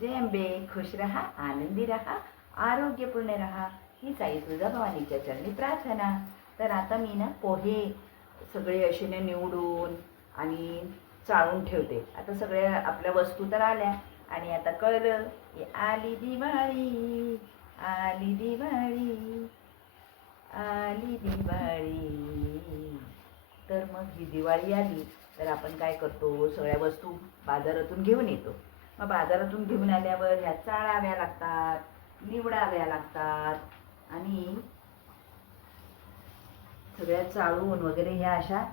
जय अंबे खुश रहा आनंदी रहा आरोग्यपूर्ण रहा हीच आई तुझा भवानीच्या चरणी प्रार्थना तर आता मी ना पोहे सगळे अशीने निवडून आणि चाळून ठेवते. आता सगळ्या आपल्या वस्तू तर आल्या. आणि आता कळलं की आली दिवाळी आली दिवाळी आली दिवाळी. तर मग ही दिवाळी आली तर आपण काय करतो? सगळ्या वस्तू बाजारातून घेऊन येतो. मग बाजारातून घेऊन आल्यावर ह्या चाळाव्या लागतात निवडाव्या लागतात आणि सगळ्या चाळून वगैरे ह्या अशा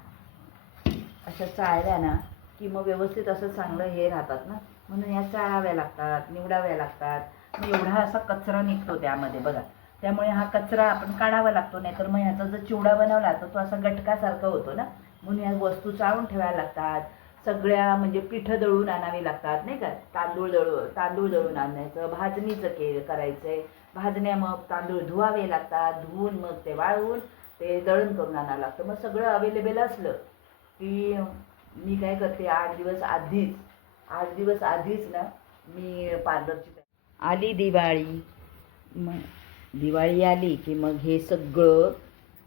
अशा चाळल्या ना की मग व्यवस्थित असं चांगलं हे राहतात ना. म्हणून ह्या चाळाव्या लागतात निवडाव्या लागतात. मग एवढा असा कचरा निघतो त्यामध्ये बघा. त्यामुळे हा कचरा आपण काढावा लागतो नाही तर मग ह्याचा जर चिवडा बनवला तर तो असा गटकासारखा होतो ना. म्हणून ह्या वस्तू चाळून ठेवायला लागतात. सगळ्या म्हणजे पिठं दळून आणावी लागतात नाही का? तांदूळ दळू तांदूळ दळून आणायचं भाजणीचं के करायचं आहे भाजण्या मग तांदूळ धुवावे लागतात धुवून मग ते वाळवून ते दळण करून आणावं लागतं. मग सगळं अवेलेबल असलं की मी काय करते आठ दिवस आधीच आठ दिवस आधीच ना मी पार्लरची आली दिवाळी. मग दिवाळी आली की मग हे सगळं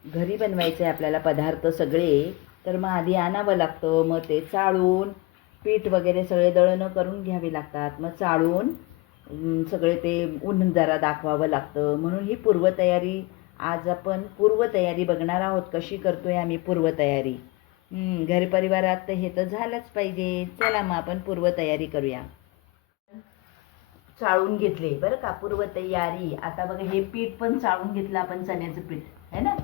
घरी बनवायचं आहे आपल्याला पदार्थ सगळे. तर मग आधी आणावं लागतं. मग ते चाळून पीठ वगैरे सगळे दळणं करून घ्यावी लागतात. मग चाळून सगळे ते ऊन जरा दाखवावं लागतं. म्हणून ही पूर्वतयारी आज आपण पूर्वतयारी बघणार आहोत. कशी करतोय आम्ही पूर्वतयारी. घरपरिवारात तर हे तर झालंच पाहिजे. चला मग आपण पूर्वतयारी करूया. चाळून घेतले. बरं का पूर्वतयारी. आता बघा हे पीठ पण चाळून घेतलं आपण चण्याचं पीठ. है ना?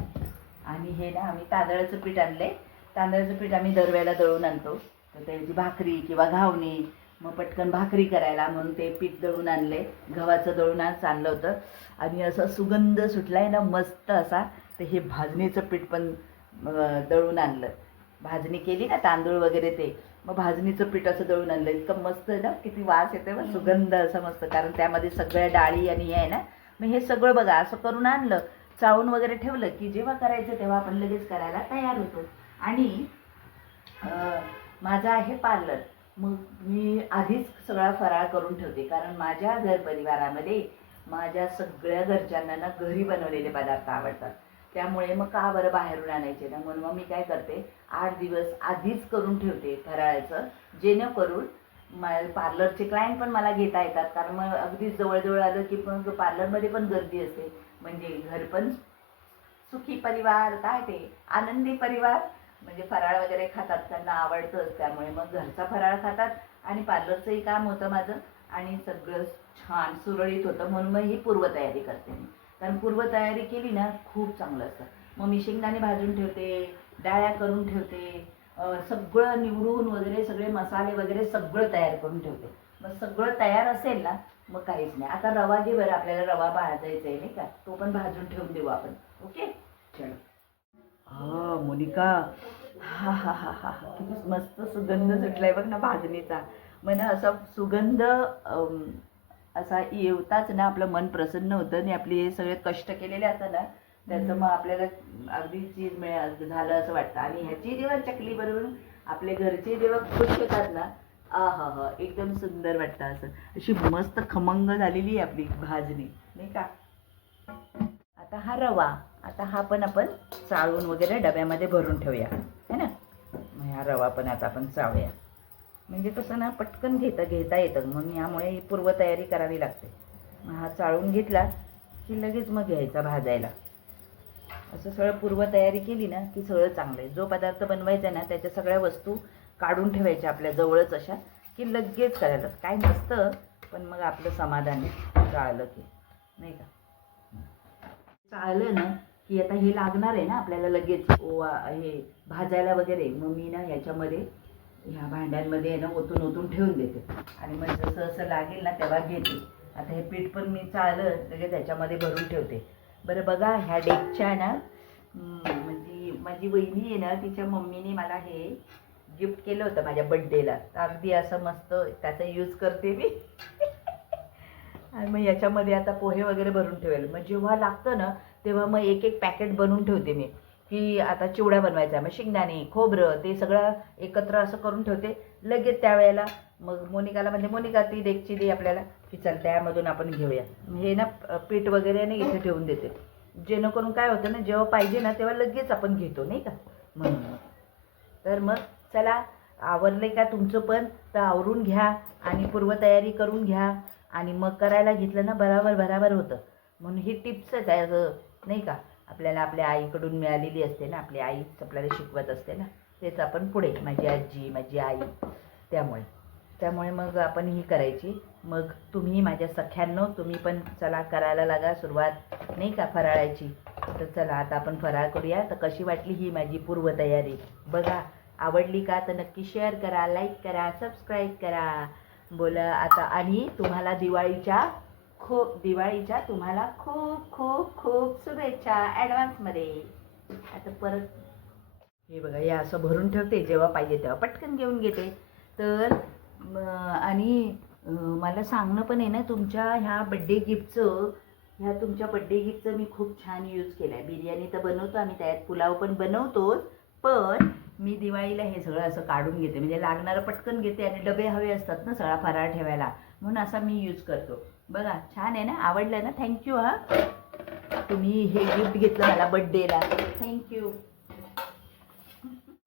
आणि हे ना आम्ही तांदळाचं पीठ आणलंय. तांदळाचं पीठ आम्ही दरवेळेला दळून आणतो. तर त्याची भाकरी किंवा घावणी मग पटकन भाकरी करायला म्हणून ते पीठ दळून आणले. गव्हाचं दळून आज आणलं होतं. आणि असा सुगंध सुटलाय ना मस्त असा. तर हे भाजणीचं पीठ पण दळून आणलं. भाजणी केली ना तांदूळ वगैरे ते. मग भाजणीचं पीठ असं दळून आणलं. इतकं मस्त आहे ना किती वास येते मग सुगंध असं मस्त. कारण त्यामध्ये सगळ्या डाळी आणि हे आहे ना मग हे सगळं बघा असं करून आणलं. चाळून वगैरे ठेवलं की जेव्हा करायचं तेव्हा आपण लगेच करायला तयार होतो. आणि माझं आहे पार्लर. मग मी आधीच सगळा फराळ करून ठेवते. कारण माझ्या घर परिवारामध्ये माझ्या सगळ्या घरच्यांना ना घरी बनवलेले पदार्थ आवडतात. त्यामुळे मग का बरं बाहेरून आणायचे? ना म्हणून मग मी काय करते? आठ दिवस आधीच करून ठेवते फराळाचं जेणेकरून मा- पार्लरचे क्लायंट पण मला घेता येतात. कारण मग अगदी जवळजवळ आलं की पण पार्लरमध्ये पण गर्दी असते. म्हणजे घर पण सुखी परिवार काय ते आनंदी परिवार. म्हणजे फराळ वगैरे खातात त्यांना आवडतंच त्यामुळे मग घरचा फराळ खातात आणि पार्लरचंही काम होतं माझं आणि सगळं छान सुरळीत होतं म्हणून मग ही पूर्वतयारी करते मी. कारण पूर्वतयारी केली ना खूप चांगलं असतं. मग मी शेंगदाणे भाजून ठेवते डाळ्या करून ठेवते सगळं निवडून वगैरे सगळे मसाले वगैरे सगळं तयार करून ठेवते. मग सगळं तयार असेल ना मग काहीच नाही. आता रवा घे बरं आपल्याला रवा भाजायचा आहे नाही का? तो पण भाजून ठेवून देऊ आपण. ओके? चलो. हा मोनिका. हा हा हा हा किती मस्त सुगंध सुटलाय बघ ना भाजणीचा. मग असा सुगंध अम, असा येवताच ना आपलं मन प्रसन्न होतं आणि आपले हे सगळे कष्ट केलेले असतात ना त्याचं मग आपल्याला अगदी चीज मिळा झालं असं वाटतं. आणि ह्याची जेव्हा चकली बनवून आपले घरचे जेव्हा खुश होतात ना आ हा हा एकदम सुंदर वाटतं असं. अशी मस्त खमंग झालेली आहे आपली भाजणी नाही का? आता हा रवा. आता हा पण आपण चाळून वगैरे डब्यामध्ये भरून ठेवूया है ना? मग हा रवा पण आता आपण चाळूया. म्हणजे कसं ना पटकन घेता घेता येतं. मग यामुळे ही पूर्वतयारी करावी लागते. मग हा चाळून घेतला की लगेच मग घ्यायचा भाजायला. असं सगळं पूर्वतयारी केली ना की सगळं चांगलं आहे जो पदार्थ बनवायचा आहे ना त्याच्या सगळ्या वस्तू काढून ठेवायच्या आपल्या जवळच अशा की लगेच करायला. काय नसतं पण मग आपलं समाधान चाळलं की. नाही का? चाळलं ना की आता हे लागणार आहे ना आपल्याला लगेच. ओवा हे भाजायला वगैरे मग मी ना ह्याच्यामध्ये ह्या भांड्यांमध्ये आहे ना ओतून ओतून ठेवून देते. आणि मग जसं असं लागेल ना तेव्हा घेते. आता हे पीठ पण मी चाळलं लगेच त्याच्यामध्ये भरून ठेवते. बरं बघा ह्या डेकच्या ना म्हणजे माझी वहिनी आहे ना तिच्या मम्मीने मला हे गिफ्ट केलं होतं माझ्या बड्डेला. तर अगदी असं मस्त त्याचा यूज करते मी. आणि मग याच्यामध्ये आता पोहे वगैरे भरून ठेवेल. मग जेव्हा लागतं ना तेव्हा मग एक एक पॅकेट बनवून ठेवते मी. की आता चिवडा बनवायचा मग शेंगदाणे खोबरं ते सगळं एकत्र असं करून ठेवते. लगेच त्यावेळेला मग मोनिकाला म्हणजे मोनिका ती डेकची दे आपल्याला. की चल त्यामधून आपण घेऊया. हे ना पीठ वगैरे नाही इथे ठेवून देते. जेणेकरून काय होतं ना जेव्हा पाहिजे ना तेव्हा लगेच आपण घेतो नाही का? म्हणून. तर मग चला आवरले का तुमचं पण? तर आवरून घ्या आणि पूर्वतयारी करून घ्या. आणि मग करायला घेतलं ना बराबर बराबर होतं. म्हणून ही टिप्सच आहे नाही का? आपल्याला आपल्या आईकडून मिळालेली असते ना आपली आईच आपल्याला शिकवत असते ना तेच आपण पुढे माझी आजी माझी आई त्यामुळे. त्यामुळे मग आपण ही करायची. मग तुम्ही माझ्या सख्यांनो तुम्ही पण चला करायला लागा सुरुवात नाही का फराळाची. तर चला आता आपण फराळ करूया. तर कशी वाटली ही माझी पूर्वतयारी? बघा आवडली का तर नक्की शेअर करा लाईक करा सबस्क्राईब करा. बोला आता आणि तुम्हाला दिवाळीच्या खूप दिवाळीच्या तुम्हाला खूप खूप खूप शुभेच्छा ॲडव्हान्समध्ये आता परत हे बघा हे असं भरून ठेवते जेव्हा पाहिजे तेव्हा पटकन घेऊन घेते. तर आणि मला सांगणं पण आहे ना तुमच्या ह्या बड्डे गिफ्टचं ह्या तुमच्या बड्डे गिफ्टचं मी खूप छान यूज केलं आहे बिर्याणी तर बनवतो आम्ही त्यात पुलाव पण बनवतोच पण मी दिवाळीला हे सगळं असं काढून घेते. म्हणजे लागणारं पटकन घेते आणि डबे हवे असतात ना सगळा फराळ ठेवायला. म्हणून असा मी यूज करतो. बघा छान आहे ना? आवडलं ना? थँक्यू हा. तुम्ही हे गिफ्ट घेतलं मला बड्डेला थँक्यू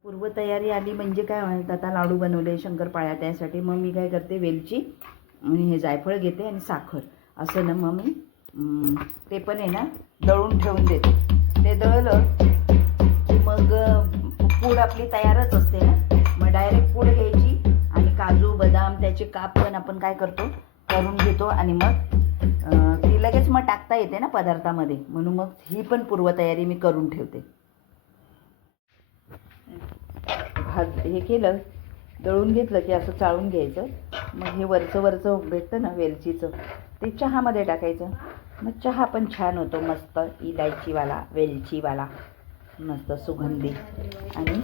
पूर्वतयारी आली म्हणजे काय म्हणतात आता लाडू बनवले शंकरपाळ्या त्यासाठी मग मी काय करते वेलची आणि हे जायफळ घेते आणि साखर. असं ना मग मी ते पण आहे ना दळून ठेवून देते. ते दळलं की मग पूड आपली तयारच असते ना. मग डायरेक्ट पूड घ्यायची आणि काजू बदाम त्याचे काप पण आपण काय करतो करून घेतो आणि मग ती लगेच मग टाकता येते ना पदार्थामध्ये. म्हणून मग ही पण पूर्वतयारी मी करून ठेवते. भाज हे केलं दळून घेतलं की असं चाळून घ्यायचं. मग हे वरचं वरचं भेटतं ना वेलचीचं ते चहामध्ये टाकायचं. मग चहा पण छान होतो मस्त इलायचीवाला वेलचीवाला मस्त सुगंधी. आणि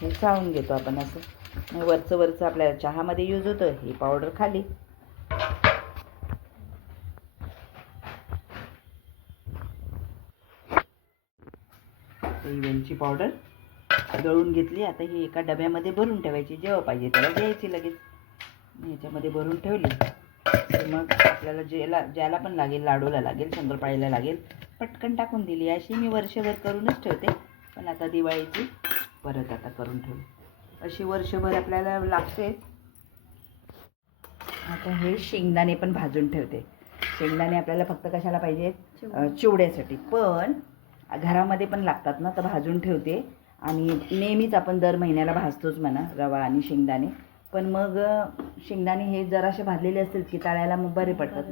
हे चाळून घेतो आपण असं. मग वरचं वरचं आपल्याला चहामध्ये यूज होतं ही पावडर खाली. ही वेलची पावडर दळून घेतली. आता ही एका डब्यामध्ये भरून ठेवायची. जेव्हा पाहिजे त्याला द्यायची लगेच. आणि याच्यामध्ये भरून ठेवली. तर मग आपल्याला ज्याला ज्याला पण लागेल लाडूला लागेल शंकरपाळीला लागेल पटकन टाकून दिली. अशी मी वर्षभर करूनच ठेवते. पण आता दिवाळीची परत आता करून ठेवली. अशी वर्षभर आपल्याला लागते. आता हे शेंगदाणे पण भाजून ठेवते. शेंगदाणे आपल्याला फक्त कशाला पाहिजे चिवड्यासाठी. पण घरामध्ये पण लागतात ना तर भाजून ठेवते. आणि नेहमीच आपण दर महिन्याला भाजतोच म्हणा रवा आणि शेंगदाणे. पण मग शेंगदाणे हे जरासे भाजलेले असतील की तळायला मग बरे पडतात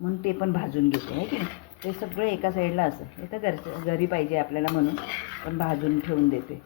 म्हणून ते पण भाजून घेते आहे की ते सगळं एका साईडला असं. हे तर घरचं घरी पाहिजे आपल्याला म्हणून. पण भाजून ठेवून देते.